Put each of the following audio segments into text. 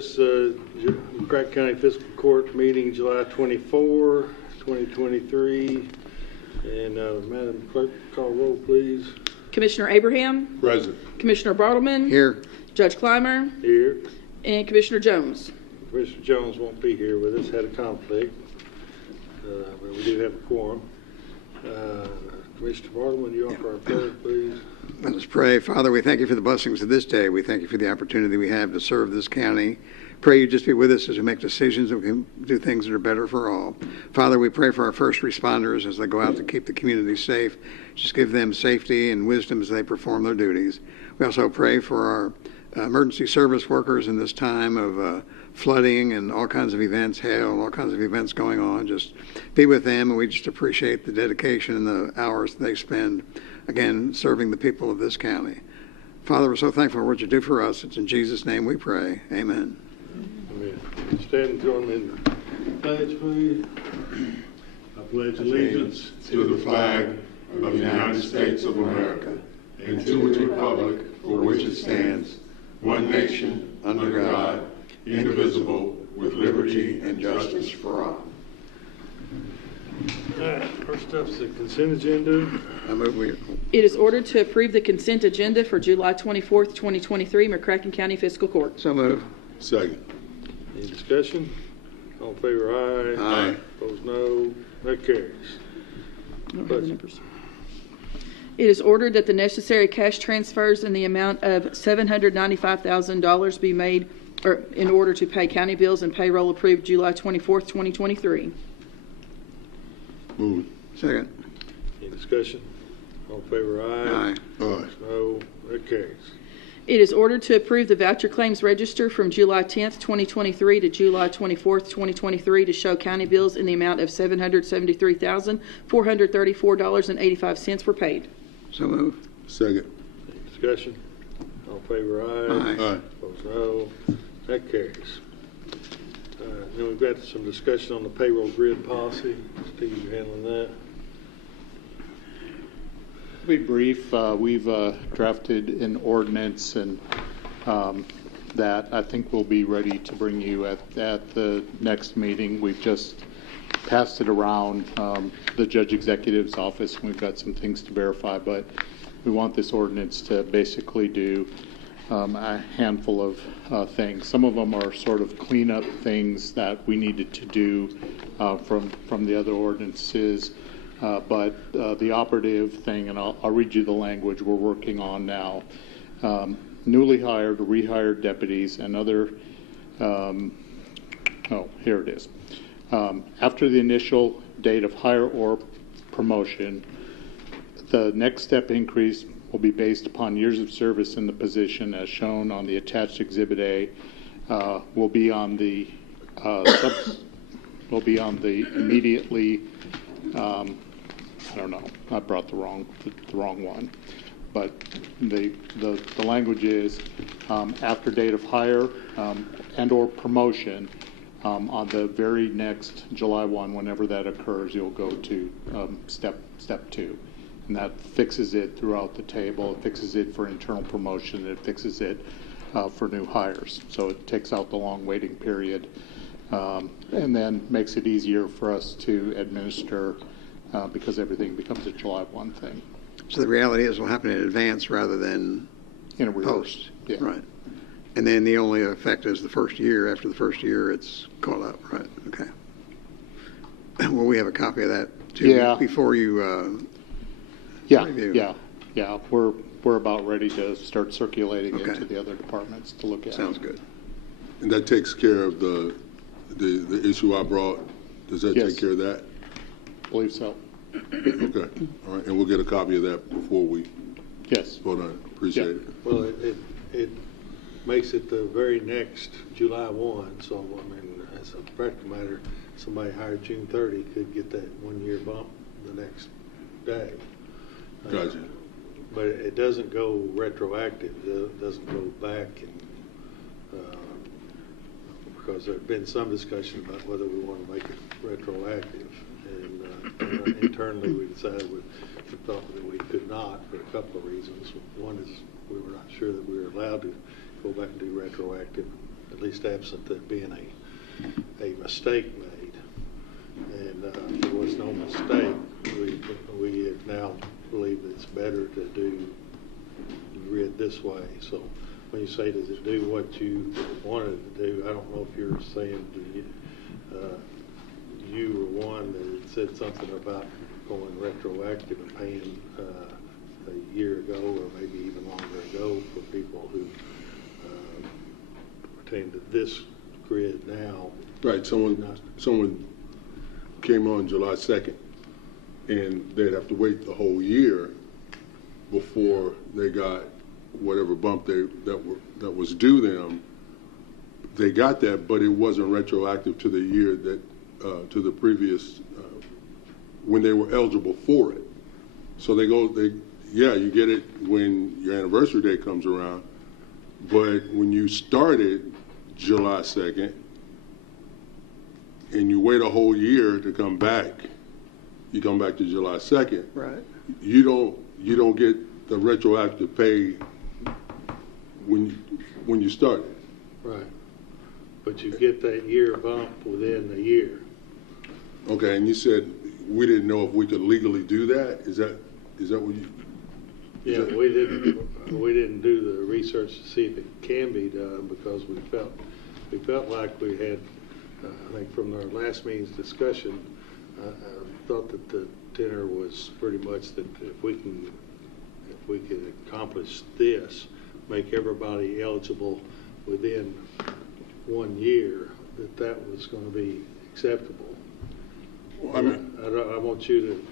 address McCracken County Fiscal Court meeting July 24, 2023. And Madam Clerk, call roll, please. Commissioner Abraham? Present. Commissioner Bartleman? Here. Judge Clymer? Here. And Commissioner Jones? Commissioner Jones won't be here with us, had a conflict. But we do have a quorum. Commissioner Bartleman, you offer our pledge, please. Let us pray. Father, we thank you for the blessings of this day. We thank you for the opportunity we have to serve this county. Pray you just be with us as we make decisions that we can do things that are better for all. Father, we pray for our first responders as they go out to keep the community safe. Just give them safety and wisdom as they perform their duties. We also pray for our emergency service workers in this time of flooding and all kinds of events, hail, all kinds of events going on. Just be with them, and we just appreciate the dedication and the hours they spend, again, serving the people of this county. Father, we're so thankful for what you do for us. It's in Jesus' name we pray. Amen. Amen. Stand and join me in the pledge, please. I pledge allegiance to the flag of the United States of America and to the republic for which it stands, one nation, under God, indivisible, with liberty and justice for all. All right, first up is the consent agenda. It is ordered to approve the consent agenda for July 24th, 2023, McCracken County Fiscal Court. So move. Second. Any discussion? All in favor, aye. Aye. Opposed, no. That carries. I don't have the numbers. It is ordered that the necessary cash transfers in the amount of $795,000 be made in order to pay county bills and payroll approved July 24th, 2023. Move Second. Any discussion? All in favor, aye. Aye. it. Aye. No. That carries. It is ordered to approve the voucher claims register from July 10th, 2023 to July 24th, 2023 to show county bills in the amount of $773,434.85 were paid. So move. Second. Any discussion? All in favor, aye. Aye. Aye. Opposed, no. That carries. Then we've got some discussion on the payroll grid policy. Steve, you handling that? To be brief, we've drafted an ordinance and that I think we'll be ready to bring you at the next meeting. We've just passed it around the judge executive's office, and we've got some things to verify, but we want this ordinance to basically do a handful of things. Some of them are sort of cleanup things that we needed to do from the other ordinances. But the operative thing, and I'll read you the language we're working on now. Newly hired, rehired deputies and other, here it is. After the initial date of hire or promotion, the next step increase will be based upon years of service in the position as shown on the attached Exhibit A. Will be on the immediately. I don't know. I brought the wrong one, but the language is after date of hire and or promotion on the very next July 1, whenever that occurs, you'll go to step 2, and that fixes it throughout the table. It fixes it for internal promotion. It fixes it for new hires. So it takes out the long waiting period, and then makes it easier for us to administer. Because everything becomes a July 1 thing. So the reality is it will happen in advance rather than In a reverse. post. Yeah. Right. And then the only effect is the first year. After the first year, it's caught up. Right. Okay. Well, we have a copy of that too. Yeah. Before you review. Yeah. We're about ready to start circulating Okay. it to the other departments to look at. Sounds good. And that takes care of the issue I brought. Does that Yes. take care of that? I believe so. Okay. All right. And we'll get a copy of that before we Yes. vote on it. Appreciate Yeah. it. Well, it makes it the very next July 1. So, I mean, as a practical matter, somebody hired June 30 could get that 1 year bump the next day. Gotcha. But it doesn't go retroactive. It doesn't go back and because there's been some discussion about whether we want to make it retroactive. And internally we decided we thought that we could not for a couple of reasons. One is we were not sure that we were allowed to go back and do retroactive. at least absent there being a mistake made. And if there was no mistake, we now believe it's better to do grid this way. So when you say, does it do what you wanted to do, I don't know if you're saying you were one that said something about going retroactive and paying a year ago or maybe even longer ago for people who pertain to this grid now. Right, someone came on July 2nd, and they'd have to wait the whole year before they got whatever bump that was due them. They got that, but it wasn't retroactive to the year that to the previous when they were eligible for it. So you get it when your anniversary date comes around, but when you started July 2nd and you wait a whole year to come back, you come back to July 2nd. Right. You don't get the retroactive pay when you started. Right. But you get that year bump within a year. Okay, and you said we didn't know if we could legally do that. Is that what you? Yeah, we didn't do the research to see if it can be done because we felt like we had. I think from our last meeting's discussion, I thought that the tenor was pretty much that if we could accomplish this, make everybody eligible within 1 year, that was going to be acceptable. Well, I want you to,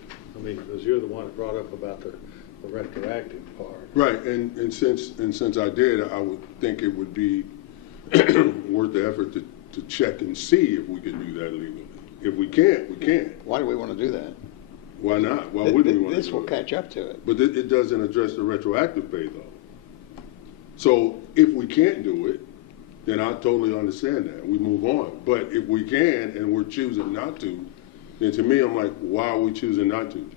because you're the one that brought up about the retroactive part. Right, and since I did, I would think it would be worth the effort to check and see if we can do that legally. If we can't, we can't. Why do we want to do that? Why not? Why wouldn't we want to do it? This will catch up to it. But it doesn't address the retroactive pay, though. So if we can't do it, then I totally understand that. We move on. But if we can and we're choosing not to, then to me, I'm like, why are we choosing not to?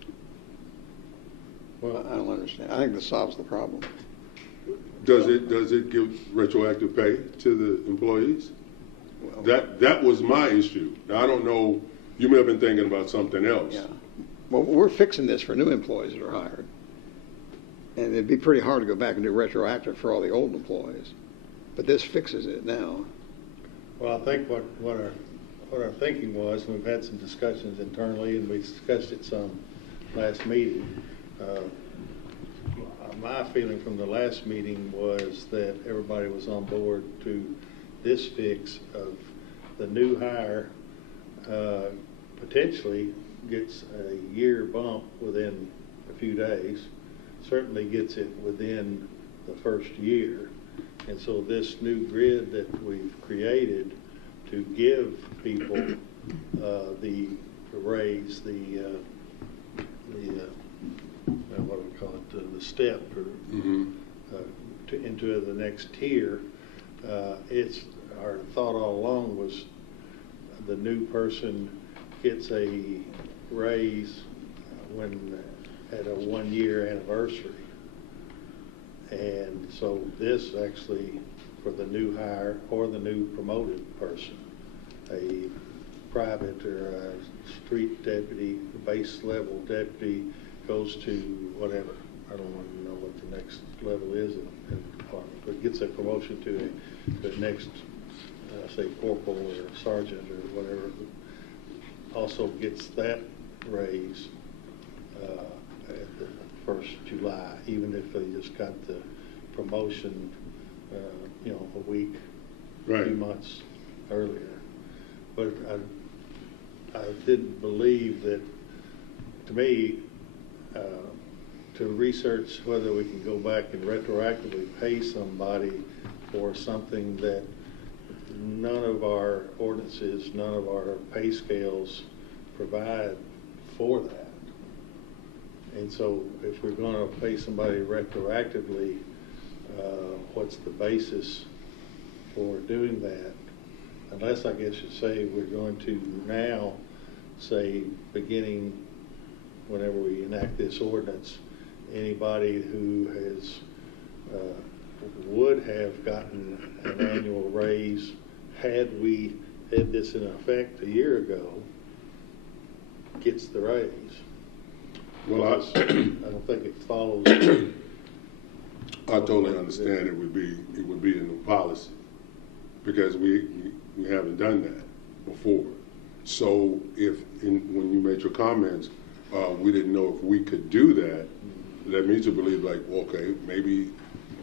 Well, I don't understand. I think this solves the problem. Does it give retroactive pay to the employees? Well, That was my issue. Now, I don't know. You may have been thinking about something else. yeah. Well, we're fixing this for new employees that are hired. And it'd be pretty hard to go back and do retroactive for all the old employees. But this fixes it now. Well, I think what our thinking was, and we've had some discussions internally, and we discussed it some last meeting. My feeling from the last meeting was that everybody was on board to this fix of the new hire potentially gets a year bump within a few days, certainly gets it within the first year. And so this new grid that we've created to give people the raise, what do we call it, the step or, into the next tier, it's our thought all along was the new person gets a raise when at a 1 year anniversary. And so this actually, for the new hire or the new promoted person, a private or a street deputy, base level deputy goes to whatever. I don't even know what the next level is in the department, but gets a promotion to the next, say, corporal or sergeant or whatever, also gets that raise at the 1st July, even if they just got the promotion, a week, Right. 2 months earlier. But I didn't believe that, to me, to research whether we can go back and retroactively pay somebody for something that none of our ordinances, none of our pay scales provide for that. And so if we're going to pay somebody retroactively, what's the basis for doing that? Unless, I guess you'd say, we're going to now say, beginning whenever we enact this ordinance, anybody who has would have gotten an annual raise had we had this in effect a year ago gets the raise. Well, I don't think it follows. I totally understand it would be a new policy because we haven't done that before. So when you made your comments, we didn't know if we could do that. That means to believe like, well, okay, maybe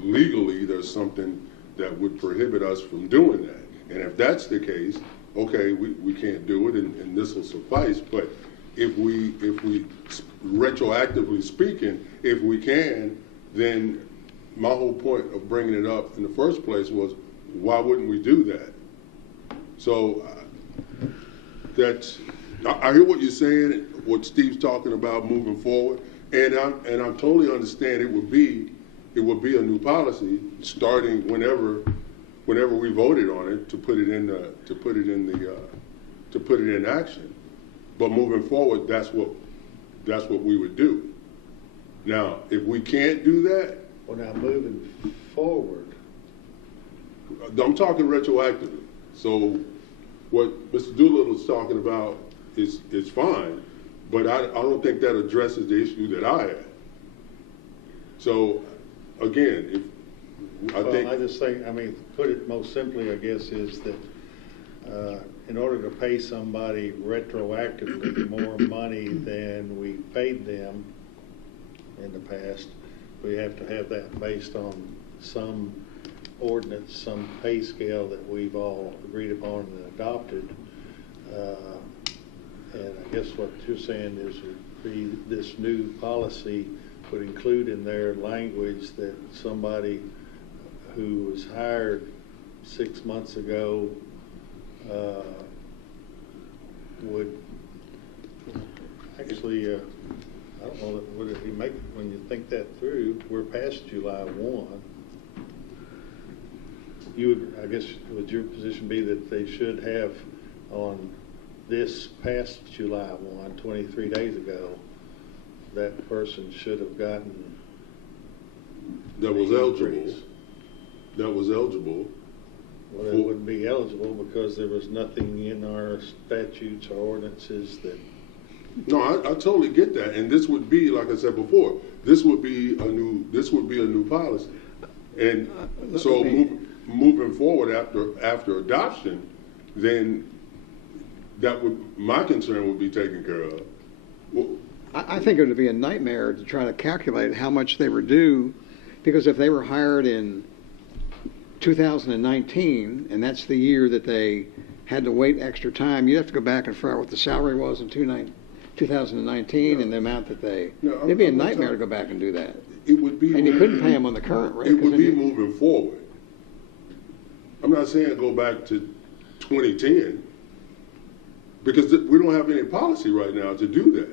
legally there's something that would prohibit us from doing that. And if that's the case, okay, we can't do it, and this will suffice. But if we retroactively speaking, if we can, then my whole point of bringing it up in the first place was, why wouldn't we do that? So I hear what you're saying, what Steve's talking about moving forward, and I totally understand it would be a new policy starting whenever we voted on it to put it in action. But moving forward, that's what we would do. Now, if we can't do that, Well, now moving forward, I'm talking retroactively. So what Mr. Doolittle is talking about is fine, but I don't think that addresses the issue that I had. So again, I just think, I mean, put it most simply, I guess, is that in order to pay somebody retroactively more money than we paid them in the past, we have to have that based on some ordinance, some pay scale that we've all agreed upon and adopted. And I guess what you're saying is this new policy would include in their language that somebody who was hired 6 months ago would actually, I don't know, would it be when you think that through, we're past July 1. I guess, would your position be that they should have on this past July 1, 23 days ago, that person should have gotten that was eligible. That was eligible. Well, they wouldn't be eligible because there was nothing in our statutes or ordinances that. No, I totally get that, and this would be, like I said before, this would be a new policy, and so moving forward after adoption, then my concern would be taken care of. Well, I think it would be a nightmare to try to calculate how much they were due, because if they were hired in 2019, and that's the year that they had to wait extra time, you'd have to go back and figure out what the salary was in 2019 and the amount that it'd be a nightmare to go back and do that. It would be, and you couldn't pay them on the current rate. It would be moving forward. I'm not saying go back to 2010, because we don't have any policy right now to do that.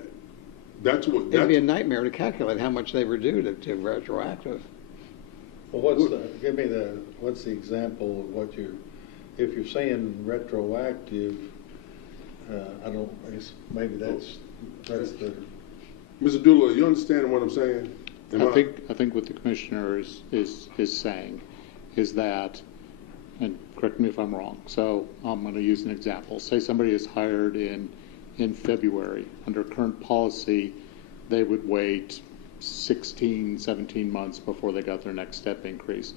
It'd be a nightmare to calculate how much they were due to retroactive. Well, what's the example of what if you're saying retroactive, I guess maybe that's the. Mr. Doolittle, you understand what I'm saying? I think what the commissioner is saying is that, and correct me if I'm wrong, so I'm going to use an example. Say somebody is hired in February. Under current policy, they would wait 16, 17 months before they got their next step increase.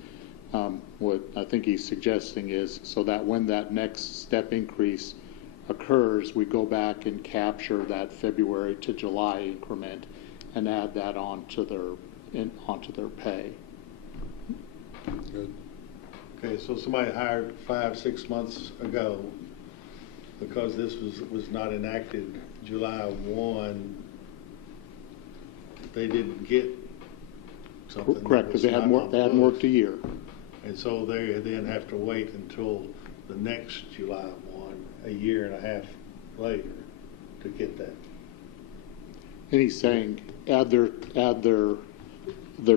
What I think he's suggesting is so that when that next step increase occurs, we go back and capture that February to July increment and add that onto their pay. Good. Okay, so somebody hired 5-6 months ago, because this was not enacted July 1, they didn't get something. Correct, because they hadn't worked a year. And so they then have to wait until the next July 1, a year and a half later, to get that. And he's saying add their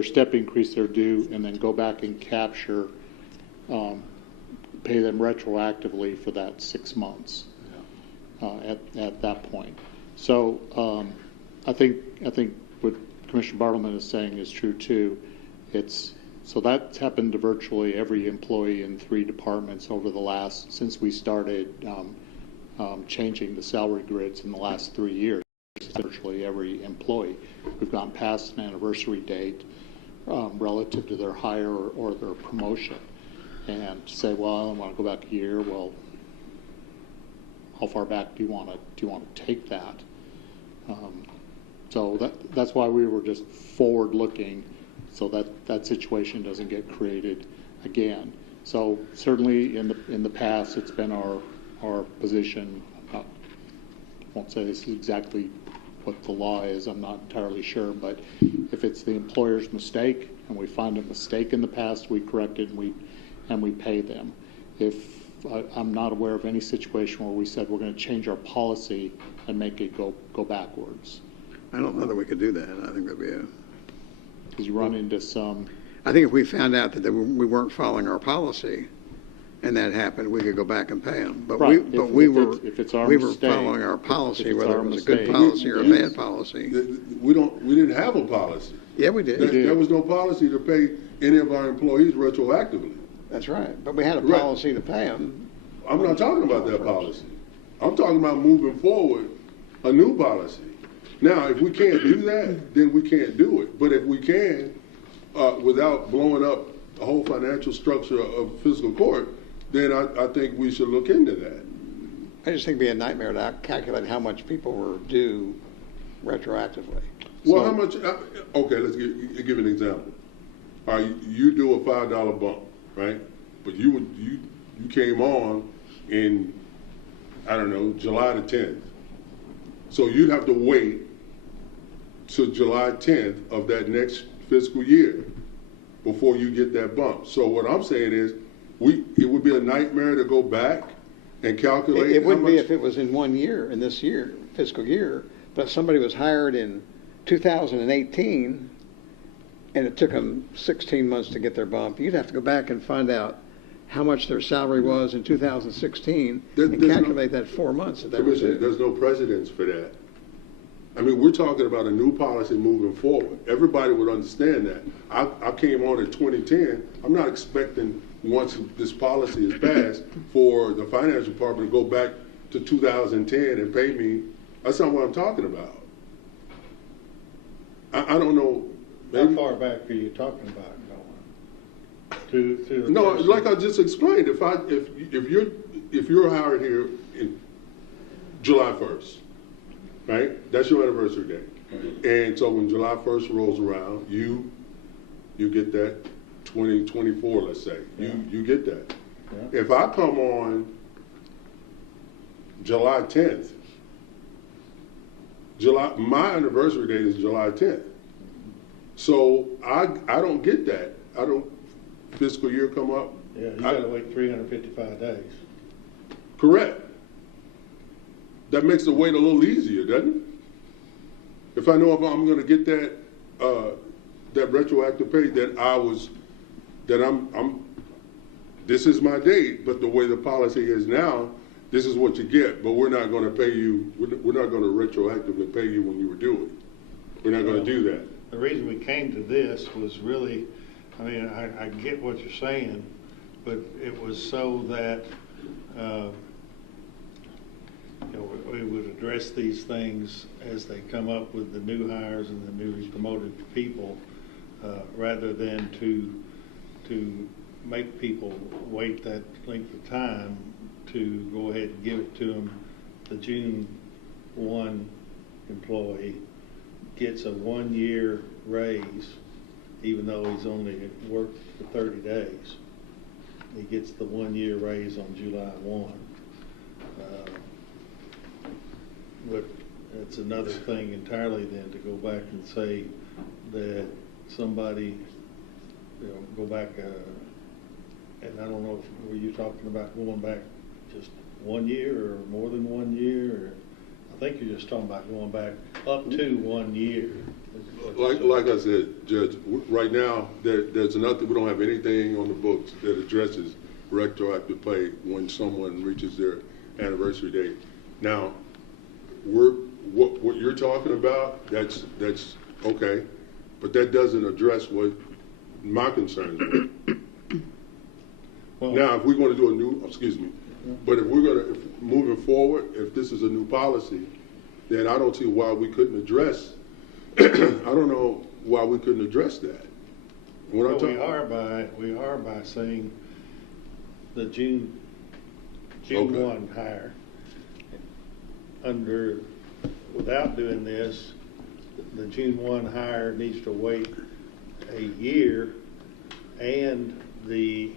step increase they're due, and then go back and capture, pay them retroactively for that 6 months at that point. So I think what Commissioner Bartleman is saying is true too. It's So that's happened to virtually every employee in 3 departments over the last, since we started changing the salary grids in the last 3 years. Virtually every employee. We've gone past an anniversary date relative to their hire or their promotion. And say, well, I want to go back a year. Well, how far back do you want to take that? So that's why we were just forward looking, so that situation doesn't get created again. So certainly in the past, it's been our position. I won't say this is exactly what the law is. I'm not entirely sure, but if it's the employer's mistake and we find a mistake in the past, we correct it and we pay them. If I'm not aware of any situation where we said we're going to change our policy and make it go backwards. I don't know that we could do that. I think that'd be Because you run into some. I think if we found out that we weren't following our policy, and that happened, we could go back and pay them. But Right. we were mistake, following our policy, if it's whether our it was a good mistake. policy or a Yes. bad policy. We didn't have a policy. Yeah, we did. There was no policy to pay any of our employees retroactively. That's right. But we had a Right. policy to pay them. I'm not talking about that policy. I'm talking about moving forward a new policy. Now, if we can't do that, then we can't do it. But if we can, without blowing up the whole financial structure of fiscal court, then I think we should look into that. I just think it'd be a nightmare to calculate how much people were due retroactively. Well, how much? Okay, let's give an example. All right, you do a $5 bump, right? But you came on in, I don't know, July the 10th. So you'd have to wait till July 10th of that next fiscal year before you get that bump. So what I'm saying is, it would be a nightmare to go back and calculate. It wouldn't be if it was in 1 year, in this year, fiscal year, but if somebody was hired in 2018 and it took them 16 months to get their bump, you'd have to go back and find out how much their salary was in 2016 and calculate that 4 months. There's no precedence for that. I mean, we're talking about a new policy moving forward. Everybody would understand that. I came on in 2010. I'm not expecting, once this policy is passed, for the finance department to go back to 2010 and pay me. That's not what I'm talking about. I don't know. How far back are you talking about going? No, like I just explained, if you're hired here in July 1st, right? That's your anniversary date. Right. And so when July 1st rolls around, you get that 2024, let's say. Yeah. You get that. Yeah. If I come on July 10th, my anniversary date is July 10th. So I don't get that. I don't fiscal year come up. Yeah, you gotta wait 355 days. Correct. That makes the wait a little easier, doesn't it? If I know if I'm gonna get that retroactive pay, this is my date, but the way the policy is now, this is what you get, but we're not gonna pay you, we're not gonna retroactively pay you when you were due it. We're not gonna do that. The reason we came to this was really, I mean, I get what you're saying, but it was so that we would address these things as they come up with the new hires and the newly promoted people, rather than to make people wait that length of time to go ahead and give it to them. The June 1 employee gets a 1-year raise, even though he's only worked for 30 days. He gets the 1-year raise on July 1. But it's another thing entirely then to go back and say that somebody, go back, and I don't know, were you talking about going back just 1 year or more than 1 year? Or I think you're just talking about going back up to 1 year. Like I said, Judge, right now, there's nothing, we don't have anything on the books that addresses retroactive pay when someone reaches their anniversary date. Now, what you're talking about, that's okay, but that doesn't address what my concerns were. Well- Now, if we're going to do a new, excuse me, but if we're going to, moving forward, if this is a new policy, then I don't see why we couldn't address, I don't know why we couldn't address that. What I'm Well, talking- we are by saying the June Okay. 1 hire. Without doing this, the June 1 hire needs to wait a year, and the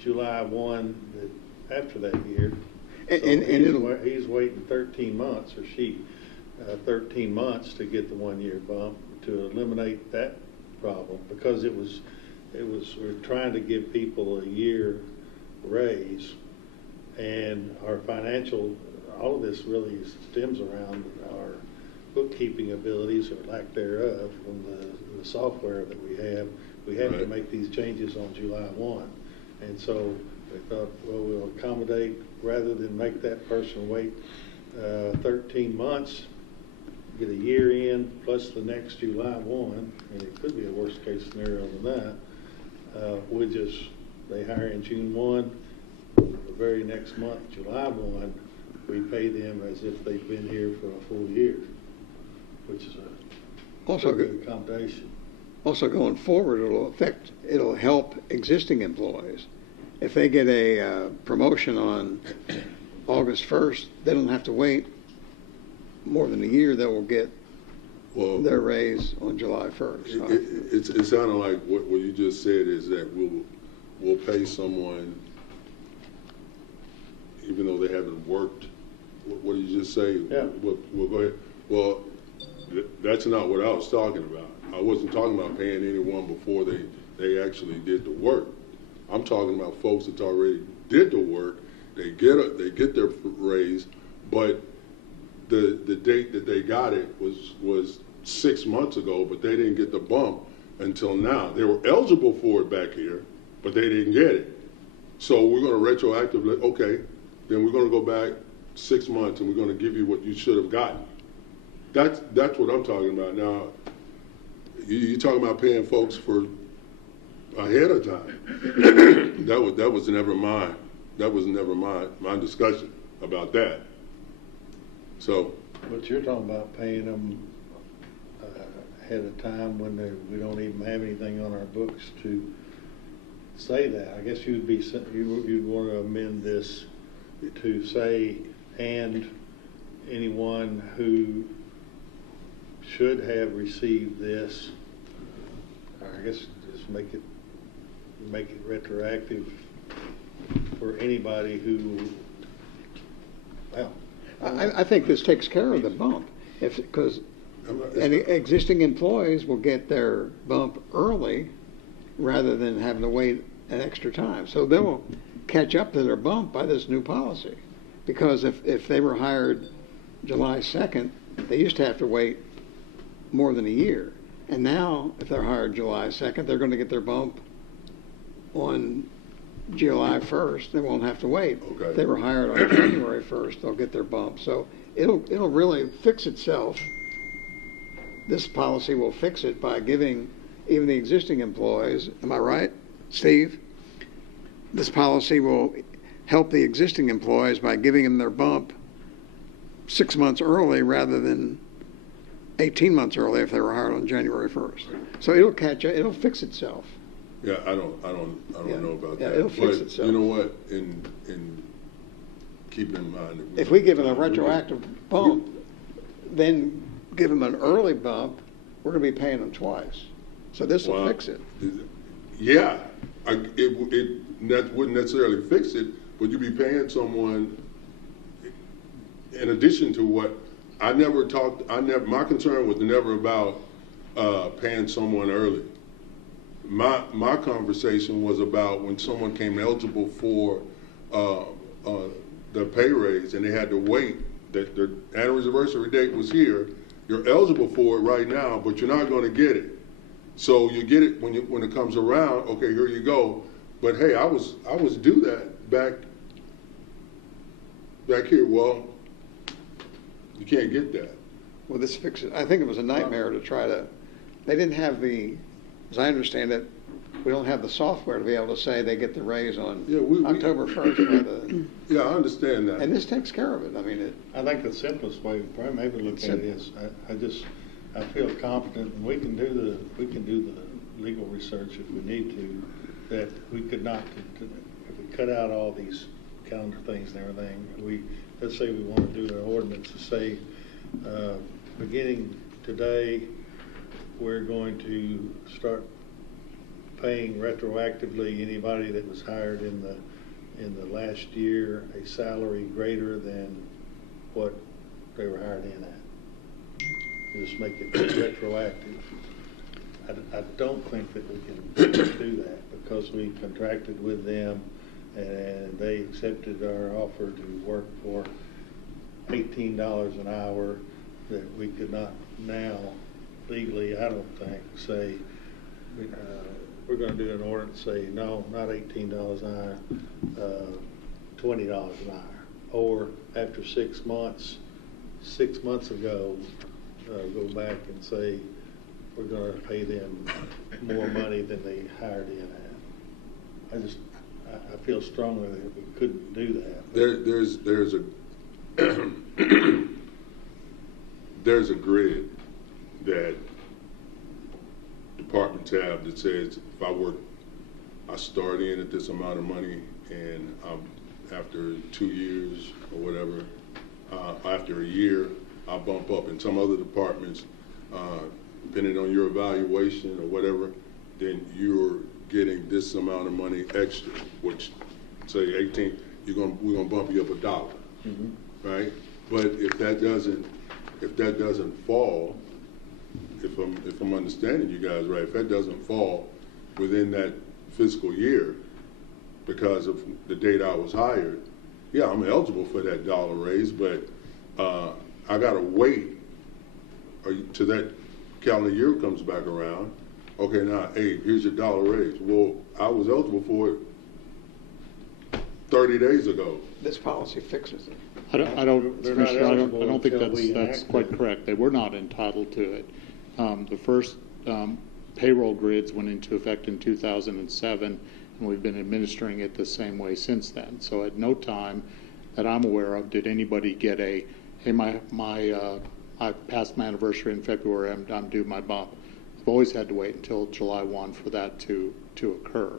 July 1 after that year. And So it'll- he's waiting 13 months, or she, 13 months to get the 1 year bump to eliminate that problem, because we're trying to give people a year raise, and our financial, all of this really stems around our bookkeeping abilities or lack thereof from the software that we have. We have to Right. make these changes on July 1. And so we thought, well, we'll accommodate, rather than make that person wait 13 months, get a year in plus the next July 1, and it could be a worst case scenario than that. They hire in June 1, the very next month, July 1, we pay them as if they've been here for a full year, which is a Also, good accommodation. Also going forward, it'll help existing employees. If they get a promotion on August 1st, they don't have to wait more than a year. They will get Well, their raise on July 1st. it sounded like what you just said is that we'll pay someone even though they haven't worked. What did you just say? Yeah. Well, go ahead. Well, that's not what I was talking about. I wasn't talking about paying anyone before they actually did the work. I'm talking about folks that already did the work. They get their raise, but the date that they got it was 6 months ago, but they didn't get the bump until now. They were eligible for it back here, but they didn't get it. So we're going to retroactively, okay, then we're going to go back 6 months and we're going to give you what you should have gotten. That's what I'm talking about. Now, you're talking about paying folks for ahead of time. that was never mine. That was never my discussion about that. So. But you're talking about paying them ahead of time when we don't even have anything on our books to say that. I guess you'd want to amend this to say, and anyone who should have received this, or I guess just make it retroactive for anybody who, well. I think this takes care of the bump, because any existing employees will get their bump early rather than having to wait an extra time. So they will catch up to their bump by this new policy. Because if they were hired July 2nd, they used to have to wait more than a year. And now, if they're hired July 2nd, they're going to get their bump on July 1st. They won't have to wait. Okay. If they were hired on January 1st, they'll get their bump. So it'll really fix itself. This policy will fix it by giving even the existing employees, am I right, Steve? This policy will help the existing employees by giving them their bump 6 months early rather than 18 months early if they were hired on January 1st. So it'll catch it. It'll fix itself. Yeah, I don't Yeah. know about Yeah, that. it'll fix But itself. you know what? In keep in mind that If we give them a retroactive bump, then give them an early bump, we're going to be paying them twice. So this will Wow. fix it. Yeah, that wouldn't necessarily fix it, but you'd be paying someone in addition to what my concern was never about paying someone early. My conversation was about when someone came eligible for the pay raise and they had to wait, that their anniversary date was here. You're eligible for it right now, but you're not going to get it. So you get it when it comes around. Okay, here you go. But hey, I was due that back here. Well, you can't get that. Well, this fixes it. I think it was a nightmare to try to. They didn't have the as I understand it, we don't have the software to be able to say they get the raise on Yeah, October 1st rather than, Yeah, I understand that. and this takes care of it. I mean, I think the simplest way to probably maybe look at it is, I feel confident, and we can do the legal research if we need to, that we could not, if we cut out all these calendar things and everything, let's say we want to do an ordinance to say, beginning today, we're going to start paying retroactively anybody that was hired in the last year a salary greater than what they were hired in at. Just make it retroactive. I don't think that we can do that because we contracted with them and they accepted our offer to work for $18 an hour, that we could not now legally, I don't think, say, we're going to do an ordinance, say, no, not $18 an hour, $20 an hour. Or after 6 months ago, go back and say, we're going to pay them more money than they hired in at. I feel strongly that we couldn't do that. There's a grid that departments have that says if I start in at this amount of money, and after 2 years or whatever, after a year, I bump up. In some other departments, depending on your evaluation or whatever, then you're getting this amount of money extra, which say 18, we're gonna bump you up $1, right? But if that doesn't fall, if I'm understanding you guys right, if that doesn't fall within that fiscal year because of the date I was hired, yeah, I'm eligible for that dollar raise, but I gotta wait till that calendar year comes back around. Okay, now, hey, here's your dollar raise. Well, I was eligible for it 30 days ago. this policy fixes it. I don't They're not Commissioner, eligible I don't think until we that's enact quite it. correct. They were not entitled to it. The first payroll grids went into effect in 2007, and we've been administering it the same way since then. So at no time that I'm aware of did anybody get a, hey, I passed my anniversary in February, I'm due my bump. I've always had to wait until July 1 for that to occur.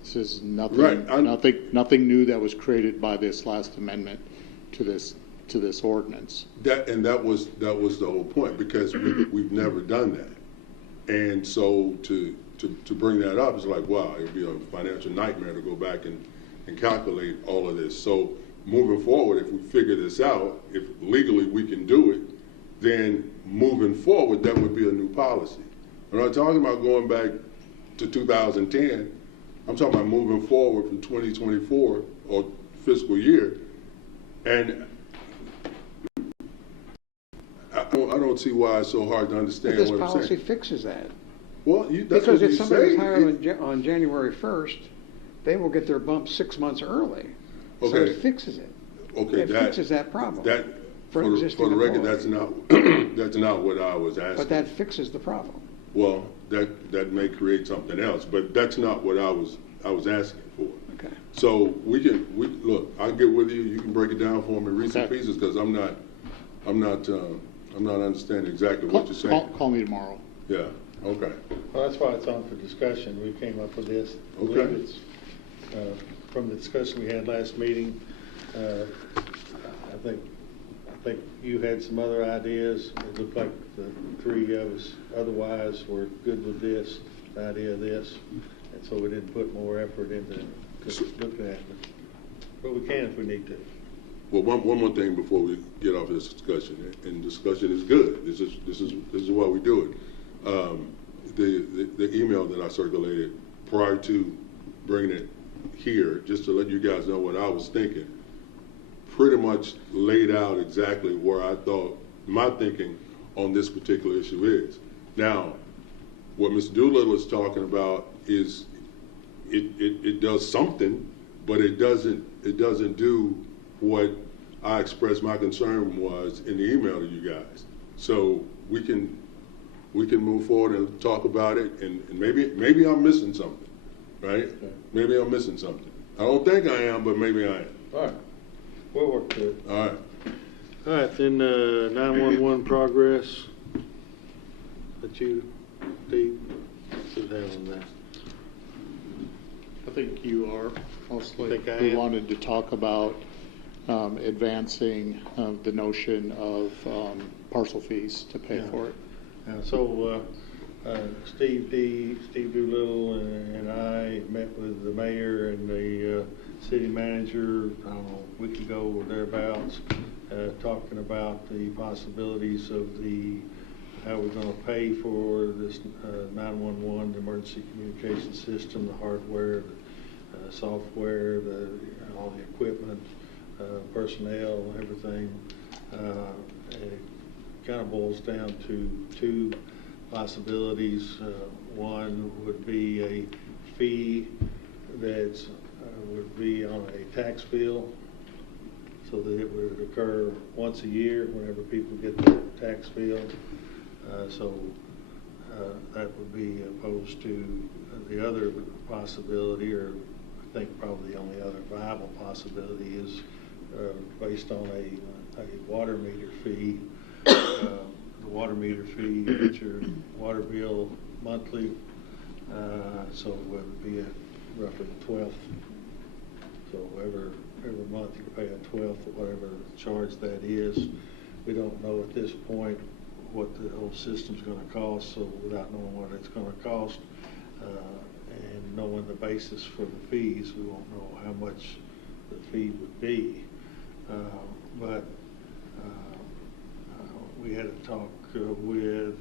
This is nothing, Right, nothing new that was created by this last amendment to this ordinance. That was the whole point, because we've never done that. And so to bring that up is like, wow, it'd be a financial nightmare to go back and calculate all of this. So moving forward, if we figure this out, if legally we can do it, then moving forward, that would be a new policy. I'm not talking about going back to 2010. I'm talking about moving forward from 2024 or fiscal year. And I don't see why it's so hard to understand But this what I'm policy saying. fixes that. Well, that's Because what if you somebody's say. hired on January 1st, they will get their bump 6 months early. So Okay. it fixes it. Okay, It fixes that problem. That, for for existing the record, employees. that's not what I was asking. But that fixes the problem. Well, that may create something else, but that's not what I was asking for. Okay. So look, I'll get with you. You can break it down for me, read some Okay. pieces, because I'm not understanding exactly what you're saying. Call me tomorrow. Yeah. Okay. Well, that's why it's on for discussion. We came up with this. I Okay. believe it's, from the discussion we had last meeting, I think you had some other ideas. It looked like the three of us otherwise were good with this, the idea of this, and so we didn't put more effort into looking at it. But we can if we need to. Well, one more thing before we get off this discussion, and discussion is good. This is why we do it. The email that I circulated prior to bringing it here, just to let you guys know what I was thinking, pretty much laid out exactly where I thought my thinking on this particular issue is. Now, what Mr. Doolittle is talking about is it does something, but it doesn't do what I expressed my concern was in the email to you guys. So we can we can move forward and talk about it, and maybe I'm missing something, right? Maybe I'm missing something. I don't think I am, but maybe I am. All right, we'll work through it. All right. All right, then 911 progress that you, Steve, should have on that. I think you are mostly. Think I We am? wanted to talk about advancing the notion of parcel fees to pay Yeah. for it. So Steve Doolittle and I met with the mayor and the city manager, I don't know, a week ago or thereabouts, talking about the possibilities of how we're going to pay for this 911, the emergency communication system, the hardware, the software, all the equipment, personnel, everything. It kind of boils down to two possibilities. One would be a fee that would be on a tax bill, so that it would occur once a year whenever people get their tax bill. That would be opposed to the other possibility, or I think probably the only other viable possibility is based on a water meter fee. The water meter fee, you get your water bill monthly, so it would be roughly a 12th. So every month you pay a 12th of whatever charge that is. We don't know at this point what the whole system's going to cost, so without knowing what it's going to cost and knowing the basis for the fees, we won't know how much the fee would be. But we had a talk with,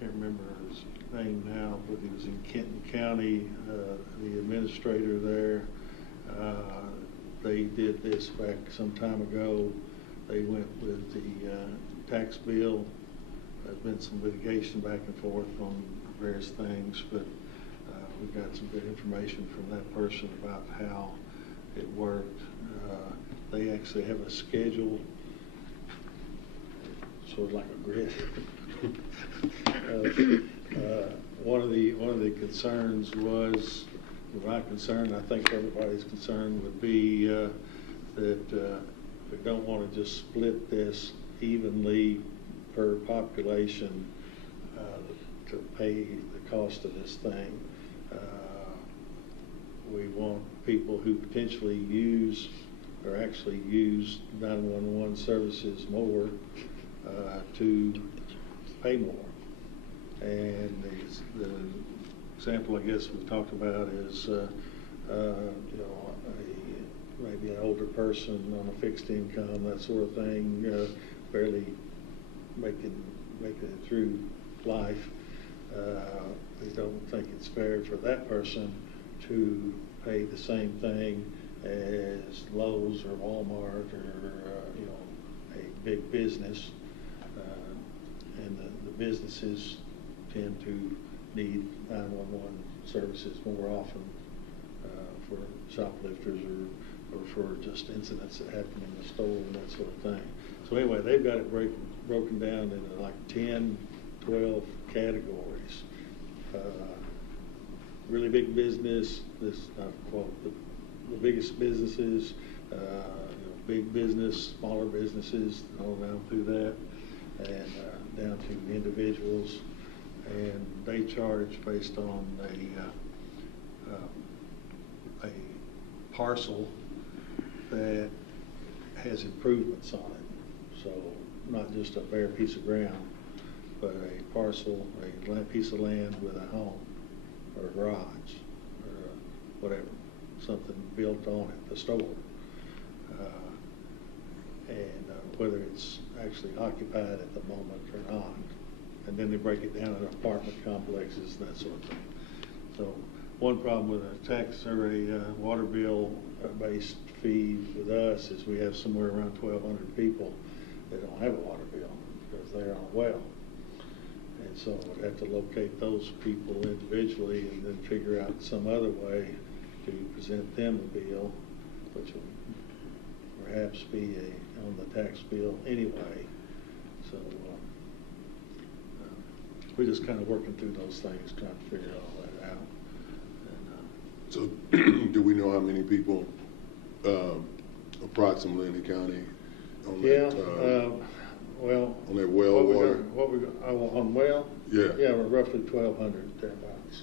can't remember his name now, but he was in Kenton County, the administrator there. They did this back some time ago. They went with the tax bill. There's been some litigation back and forth on various things, but we got some good information from that person about how it worked. They actually have a schedule, sort of like a grid. One of the concerns was, my concern, I think everybody's concern would be that we don't want to just split this evenly per population to pay the cost of this thing. We want people who potentially use or actually use 911 services more to pay more. And the example I guess we've talked about is maybe an older person on a fixed income, that sort of thing, barely making it through life. We don't think it's fair for that person to pay the same thing as Lowe's or Walmart or a big business. And the businesses tend to need 911 services more often for shoplifters or for just incidents that happen in the store and that sort of thing. So anyway, they've got it broken down into like 10, 12 categories. Really big business, this not quote, the biggest businesses, big business, smaller businesses, all down through that, and down to individuals. And they charge based on a parcel that has improvements on it. So not just a bare piece of ground, but a parcel, a piece of land with a home or a garage or whatever, something built on it, the store. And whether it's actually occupied at the moment or not. And then they break it down into apartment complexes and that sort of thing. So one problem with a tax or a water bill based fee with us is we have somewhere around 1,200 people that don't have a water bill because they're on a well. And so we'd have to locate those people individually and then figure out some other way to present them a bill, which will perhaps be on the tax bill anyway. So we're just kind of working through those things, trying to figure all that out. And, So do we know how many people approximately in the county on well, on that well water? On well? Yeah. Yeah, we're roughly 1,200 thereabouts.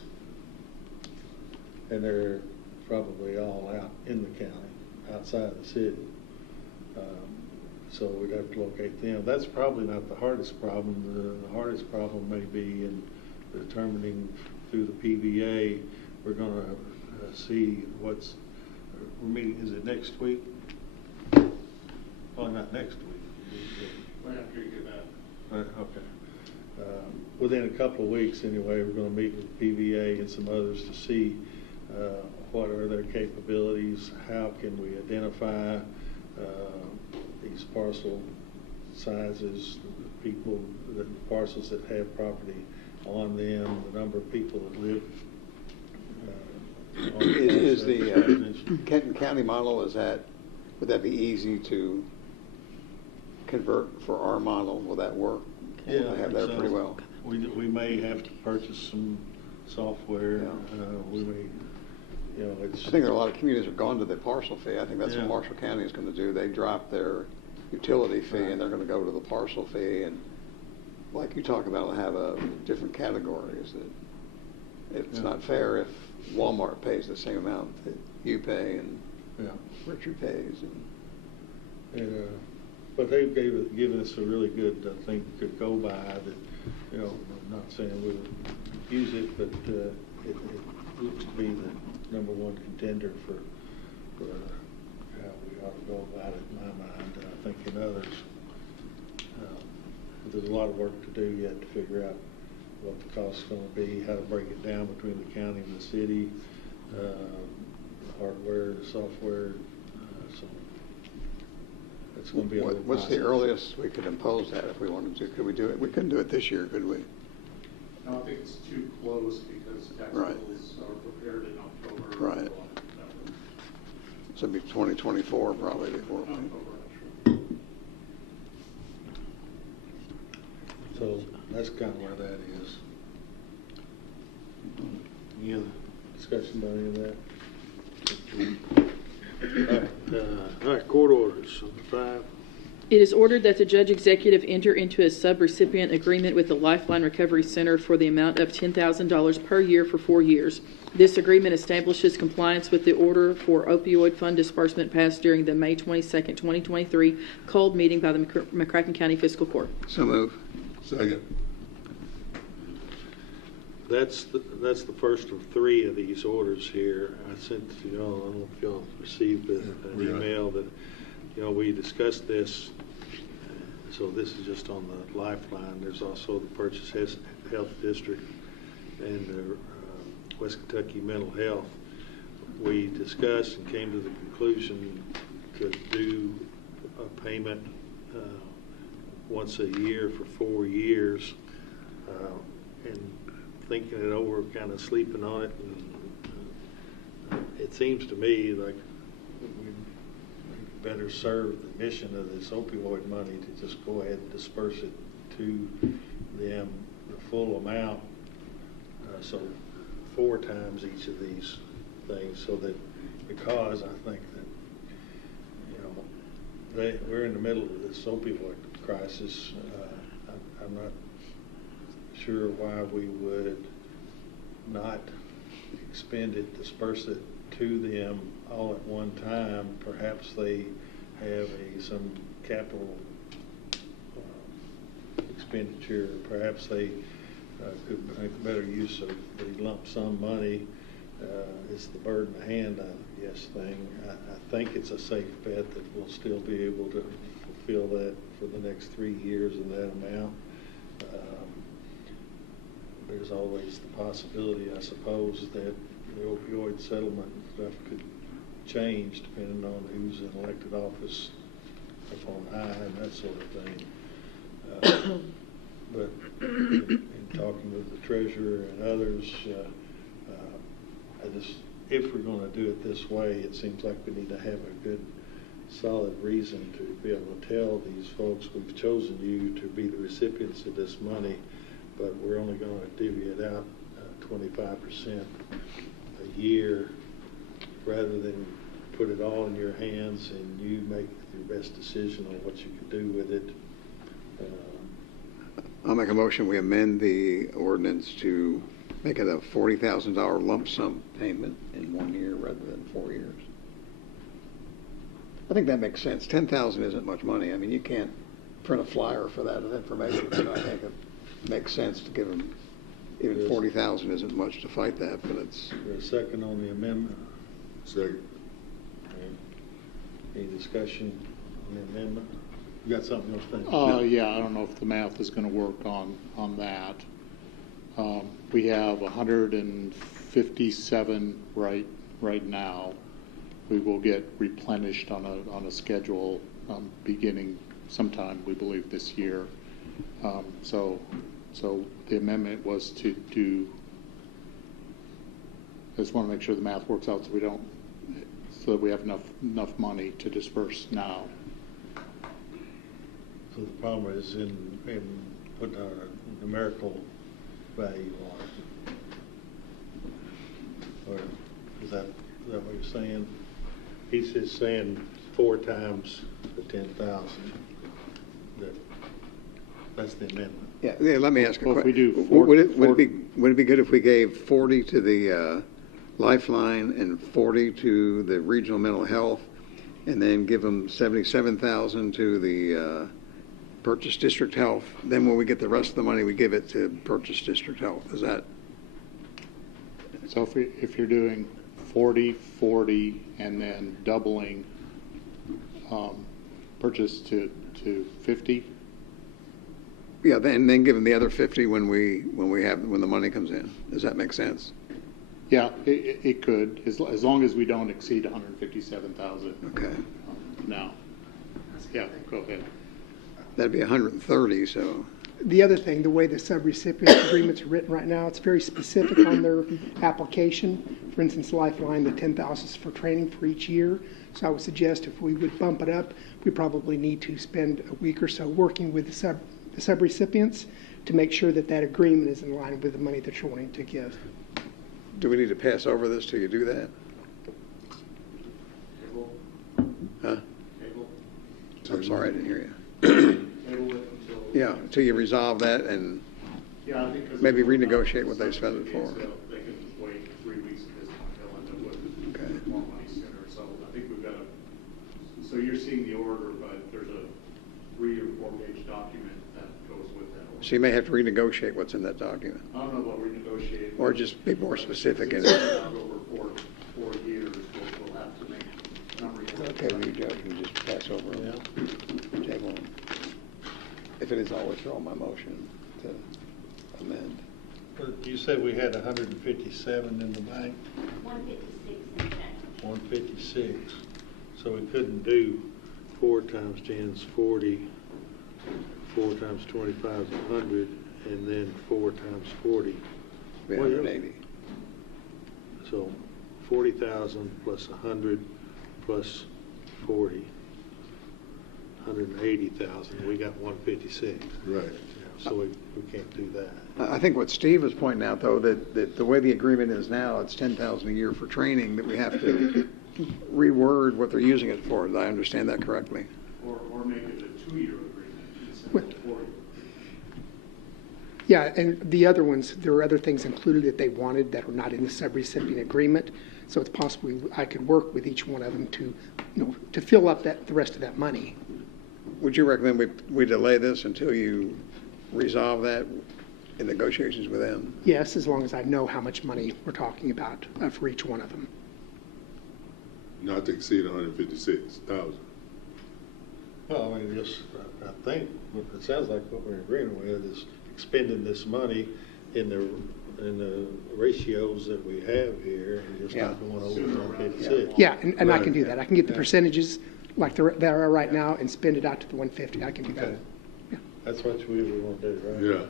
And they're probably all out in the county, outside of the city. So we'd have to locate them. That's probably not the hardest problem. The hardest problem may be in determining through the PVA. We're going to see we're meeting, is it next week? Well, not next week. Right after you get that. Okay. Within a couple of weeks, anyway, we're going to meet with PVA and some others to see what are their capabilities, how can we identify these parcel sizes, the parcels that have property on them, the number of people that live on Is the residential. Kenton County model, would that be easy to convert for our model? Will that work? Yeah, Will I they have think that so. pretty well? We may have to purchase some software. Yeah. We may, it's. I think there are a lot of communities that have gone to the parcel fee. I think that's Yeah. what Marshall County is going to do. They drop their utility fee and they're going to go to the parcel fee, and like you talk about, have different categories. That it's not fair if Walmart pays the same amount that you pay and Richard pays. But they've given us a really good thing to go by that, I'm not saying we'll use it, but it looks to be the number one contender for how we ought to go about it in my mind, and I think in others. There's a lot of work to do yet to figure out what the cost's going to be, how to break it down between the county and the city, the hardware, the software, so it's going to be a little What's the process. earliest we could impose that if we wanted to? Could we do it? We couldn't do it this year, could we? No, I think it's too close because tax Right. bills are prepared in October. Right. So it'd be 2024 probably before we. So that's kind of where that is. Any other discussion about any of that? All right, court orders, 5. It is ordered that the judge executive enter into a subrecipient agreement with the Lifeline Recovery Center for the amount of $10,000 per year for 4 years. This agreement establishes compliance with the order for opioid fund disbursement passed during the May 22nd, 2023 called meeting by the McCracken County Fiscal Court. So move. Second. That's the first of 3 of these orders here. I sent to y'all, I don't know if y'all received an email that, we discussed this. So this is just on the Lifeline. There's also the Purchase Health District and the West Kentucky Mental Health. We discussed and came to the conclusion to do a payment once a year for 4 years, and thinking it over, kind of sleeping on it, and it seems to me like we better serve the mission of this opioid money to just go ahead and disperse it to them, the full amount, so 4 times each of these things, so that, because I think that we're in the middle of this opioid crisis. I'm not sure why we would not expend it, disperse it to them all at one time. Perhaps they have some capital expenditure. Perhaps they could make better use of the lump sum money. It's the bird in the hand, I guess, thing. I think it's a safe bet that we'll still be able to fulfill that for the next 3 years in that amount. There's always the possibility, I suppose, that the opioid settlement stuff could change depending on who's in elected office up on high and that sort of thing. But in talking with the treasurer and others, if we're going to do it this way, it seems like we need to have a good, solid reason to be able to tell these folks, we've chosen you to be the recipients of this money. but we're only going to divvy it out 25% a year, rather than put it all in your hands and you make your best decision on what you can do with it. I'll make a motion, we amend the ordinance to make it a $40,000 lump sum payment in 1 year rather than 4 years. I think that makes sense. 10,000 isn't much money. I mean, you can't print a flyer for that information, but I think it makes sense to give them, even 40,000 isn't much to fight that, but it's. Is there a second on the amendment? Second. Any discussion on the amendment? You got something else to say? Yeah, I don't know if the math is going to work on that. We have 157 right now. We will get replenished on a schedule beginning sometime, we believe, this year. So the amendment was to do. I just want to make sure the math works out so that we have enough money to disperse now. So the problem is in putting a numerical value on it. Or is that what you're saying? He's just saying 4 times the 10,000. That's the amendment. Yeah, let me ask a Well, if we question. do four- Would it be good if we gave 40 to the Lifeline and 40 to the regional mental health, and then give them 77,000 to the Purchase District Health? Then when we get the rest of the money, we give it to Purchase District Health. Is that? So if you're doing 40, 40, and then doubling purchase to 50. Yeah, then give them the other 50 when the money comes in. Does that make sense? Yeah, it could, as long as we don't exceed 157,000. Okay. Now. Yeah, go ahead. That'd be 130. So. The other thing, the way the subrecipient agreements are written right now, it's very specific on their application. For instance, Lifeline, the 10,000 is for training for each year. So I would suggest if we would bump it up, we probably need to spend a week or so working with the subrecipients to make sure that that agreement is in line with the money that you're wanting to give. Do we need to pass over this till you do that? Huh? I'm sorry, I didn't hear you. Yeah, until you resolve that and maybe renegotiate what they spend it for. They can wait 3 weeks at this point, they'll end up with more money sooner. So I think we've got so you're seeing the order, but there's a 3 or 4 page document that goes with that order. So you may have to renegotiate what's in that document. I don't know about renegotiating. Or just be more specific in It's it. out over 4 years, we'll have to make numbers. Okay, well, you can just pass over and table them. If it is, I'll withdraw my motion to amend. But you said we had 157 in the bank? 156 in change. 156. So we couldn't do 4 times 10 is 40, 4 times 25 is 100, and then 4 times 40. Be 180. So 40,000 plus 100 plus 40. 180,000. We got 156. Right. So we can't do that. I think what Steve was pointing out, though, that the way the agreement is now, it's 10,000 a year for training, that we have to reword what they're using it for. Did I understand that correctly? Or make it a 2-year agreement instead of 4 years. Yeah, and the other ones, there are other things included that they wanted that are not in the subrecipient agreement. So it's possible I could work with each one of them to fill up the rest of that money. Would you recommend we delay this until you resolve that in negotiations with them? Yes, as long as I know how much money we're talking about for each one of them. Not to exceed 156,000. Well, I mean, I think it sounds like what we're agreeing with is expending this money in the ratios that we have here and just not going over 156. Yeah, and I can do that. I can get the percentages like they are right now and spend it out to the 150. I can do that. Okay. Yeah. That's what we want to do, right? Yeah.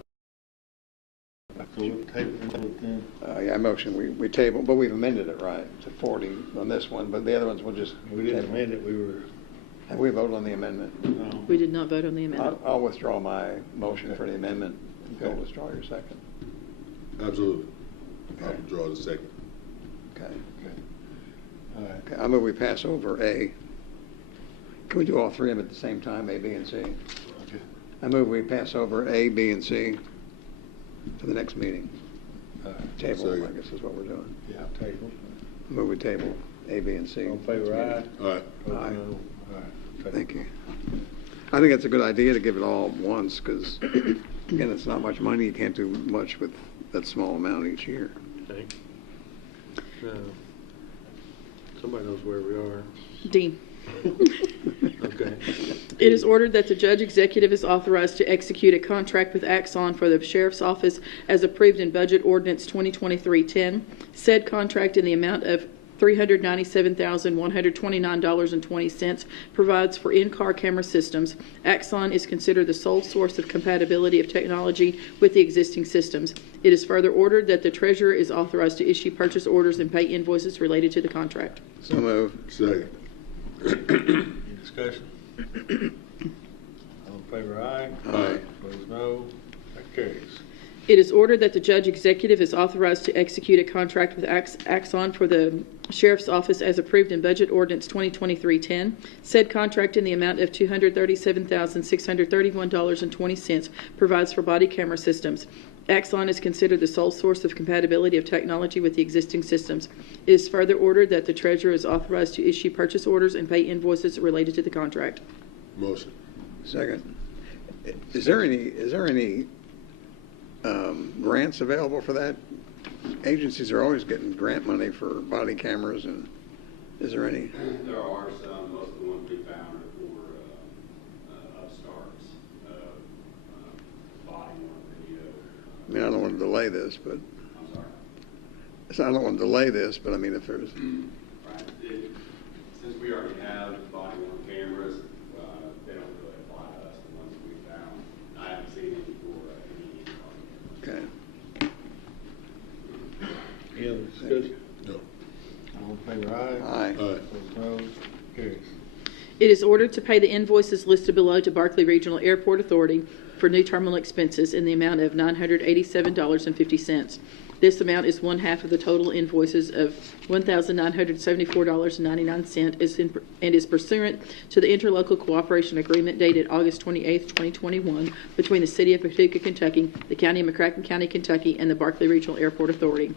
So we'll table it then. Yeah, I motion we table, but we've amended it, right, to 40 on this one, but the other ones we'll just We didn't table. amend it, we were, Have we voted on the amendment? no. We did not vote on the amendment. I'll withdraw my motion for the amendment. Phil, withdraw your second. Absolutely. I'll Okay. draw the second. Okay. All right. Okay, I move we pass over A. Can we do all three of them at the same time, A, B, and C? Okay. I move we pass over A, B, and C to the next meeting. All right. Table, them, I Second. guess is what we're doing. Yeah, table. Move we table A, B, and C. All in favor, aye? All right. Opposed, Aye. no. All right. Table. Thank you. I think it's a good idea to give it all at once, because, again, it's not much money. You can't do much with that small amount each year. Okay. Somebody knows where we are. D. Okay. It is ordered that the judge executive is authorized to execute a contract with Axon for the sheriff's office as approved in Budget Ordinance 2023-10. Said contract in the amount of $397,129.20 provides for in-car camera systems. Axon is considered the sole source of compatibility of technology with the existing systems. It is further ordered that the treasurer is authorized to issue purchase orders and pay invoices related to the contract. So move. Second. Any discussion? All in favor, aye? Aye. Opposed, no. That carries. It is ordered that the judge executive is authorized to execute a contract with Axon for the sheriff's office as approved in Budget Ordinance 2023-10. Said contract in the amount of $237,631.20 provides for body camera systems. Axon is considered the sole source of compatibility of technology with the existing systems. It is further ordered that the treasurer is authorized to issue purchase orders and pay invoices related to the contract. Motion. Second. Is there any grants available for that? Agencies are always getting grant money for body cameras, and is there any? There are some. Most of the ones we found are for upstarts, body worn video. I mean, I don't want to delay this, but I'm sorry. so I don't want to delay this, but I mean, if there's, Right. Since we already have body worn cameras, they don't really apply to us. The ones that we found, I haven't seen any for any. okay. Any other discussion? No. All in favor, aye? Aye. Aye. Opposed, no. Carries. It is ordered to pay the invoices listed below to Barkley Regional Airport Authority for new terminal expenses in the amount of $987.50. This amount is one half of the total invoices of $1,974.99 and is pursuant to the interlocal cooperation agreement dated August 28, 2021 between the City of Paducah, Kentucky, the County of McCracken County, Kentucky, and the Barkley Regional Airport Authority.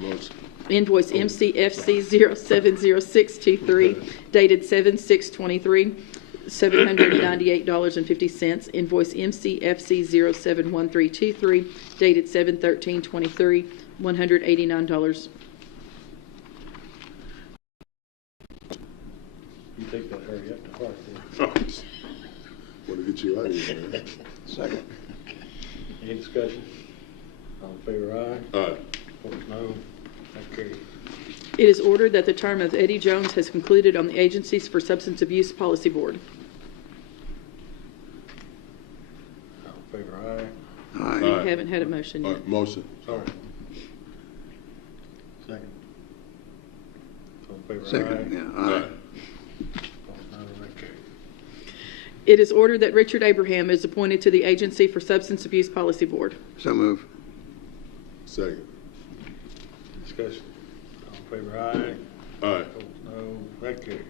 Motion. Invoice MCFC 070623 dated 7/6/23, $798.50. Invoice MCFC 071323 dated 7/13/23, $189. You take that hurry up to heart then. Want to get you out of here, man. Second. Any discussion? All in favor, aye? Aye. Opposed, no. That carries. It is ordered that the term of Eddie Jones has concluded on the Agencies for Substance Abuse Policy Board. All in favor, aye? Aye. We Aye. haven't had a motion All yet. right. Motion. Sorry. Second. All in favor, Second, aye? yeah, aye. Opposed, no. That carries. It is ordered that Richard Abraham is appointed to the Agency for Substance Abuse Policy Board. So move. Second. Discussion. All in favor, aye? Aye. Opposed, no. That carries.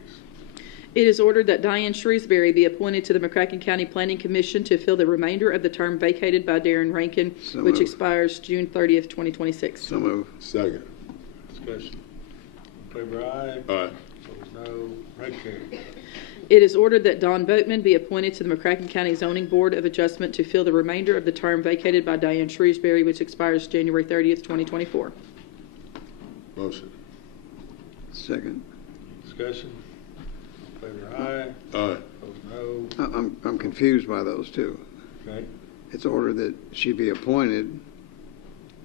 It is ordered that Diane Shrewsbury be appointed to the McCracken County Planning Commission to fill the remainder of the term vacated by Darren Rankin, So which moved. expires June 30th, 2026. So move. Second. Discussion. All in favor, aye? Aye. Opposed, no. That carries. It is ordered that Don Boatman be appointed to the McCracken County Zoning Board of Adjustment to fill the remainder of the term vacated by Diane Shrewsbury, which expires January 30th, 2024. Motion. Second. Discussion. All in favor, aye? Aye. Opposed, no. I'm confused by those two. Okay. It's ordered that she be appointed,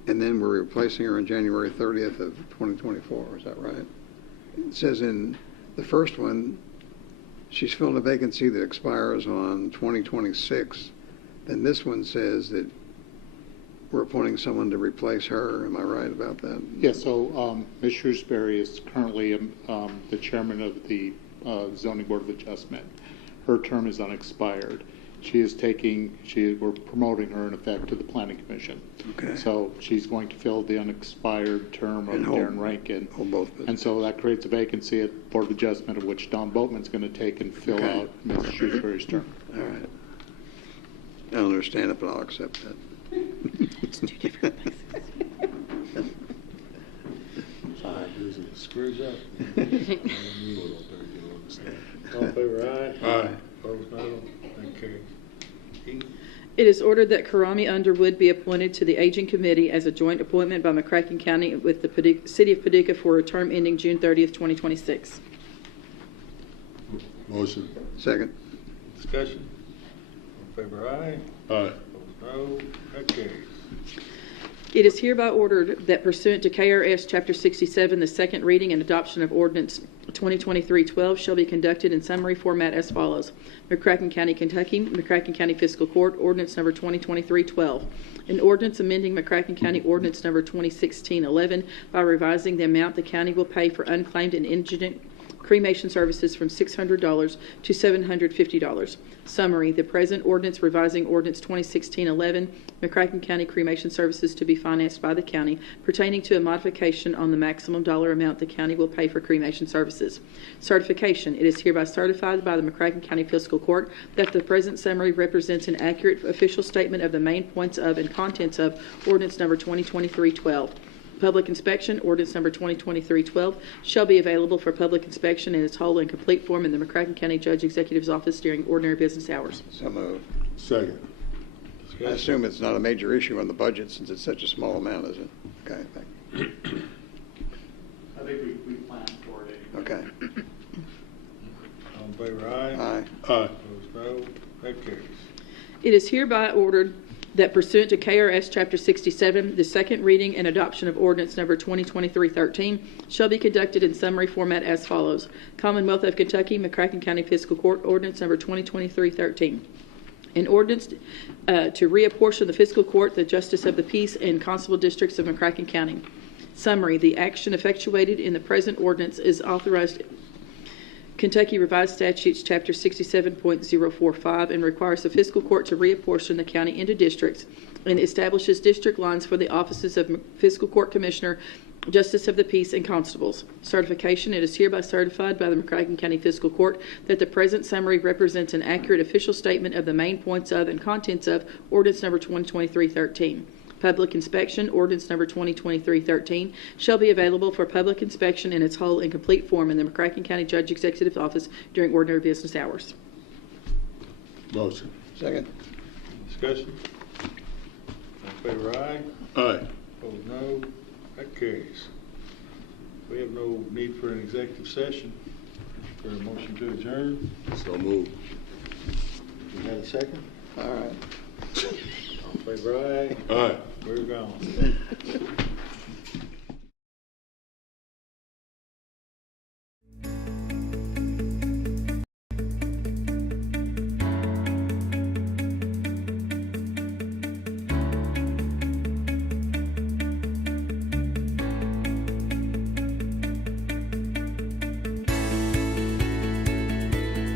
and then we're replacing her on January 30th of 2024. Is that right? It says in the first one, she's filled a vacancy that expires on 2026. Then this one says that we're appointing someone to replace her. Am I right about that? Yeah, so Ms. Shrewsbury is currently the chairman of the Zoning Board of Adjustment. Her term is unexpired. we're promoting her in effect to the Planning Commission. Okay. So she's going to fill the unexpired term of And hold- Darren Rankin. hold both And so that creates a vacancy at Board of Adjustment, of which Don Boatman's going to take and fill Okay. out Ms. Shrewsbury's term. All right. I don't understand it, but I'll accept that. It's two different things. Screws up. All in favor, aye? Aye. Opposed, no. That carries. E. It is ordered that Karami Underwood be appointed to the Aging Committee as a joint appointment by McCracken County with the City of Paducah for a term ending June 30th, 2026. Motion. Second. Discussion? All in favor, aye? Aye. Opposed, no. That carries. It is hereby ordered that pursuant to KRS Chapter 67, the second reading and adoption of ordinance 2023-12 shall be conducted in summary format as follows. McCracken County, Kentucky, McCracken County Fiscal Court, ordinance number 2023-12. An ordinance amending McCracken County ordinance number 2016-11 by revising the amount the county will pay for unclaimed and indigent cremation services from $600 to $750. Summary: the present ordinance revising ordinance 2016-11, McCracken County cremation services to be financed by the county, pertaining to a modification on the maximum dollar amount the county will pay for cremation services. Certification: it is hereby certified by the McCracken County Fiscal Court that the present summary represents an accurate official statement of the main points of and contents of ordinance number 2023-12. Public inspection, ordinance number 2023-12, shall be available for public inspection in its whole and complete form in the McCracken County Judge Executive's office during ordinary business hours. So moved. Second. I Discussion? assume it's not a major issue on the budget since it's such a small amount, is it? Okay, thank you. I think we planned for it anyway. Okay. All in favor, aye? Aye. Aye. Opposed, no. That carries. It is hereby ordered that pursuant to KRS Chapter 67, the second reading and adoption of ordinance number 2023-13 shall be conducted in summary format as follows. Commonwealth of Kentucky, McCracken County Fiscal Court, ordinance number 2023-13. An ordinance to reapportion the fiscal court, the justice of the peace, and constable districts of McCracken County. Summary: the action effectuated in the present ordinance is authorized Kentucky Revised Statutes, Chapter 67.045, and requires the fiscal court to reapportion the county into districts and establishes district lines for the offices of Fiscal Court Commissioner, Justice of the Peace, and Constables. Certification: it is hereby certified by the McCracken County Fiscal Court that the present summary represents an accurate official statement of the main points of and contents of ordinance number 2023-13. Public inspection, ordinance number 2023-13, shall be available for public inspection in its whole and complete form in the McCracken County Judge Executive's office during ordinary business hours. Motion. Second. Discussion? All in favor, aye? Aye. Opposed, no. That carries. We have no need for an executive session. For a motion to adjourn. So moved. You had a second? All right. All in favor, aye? Aye. We're gone.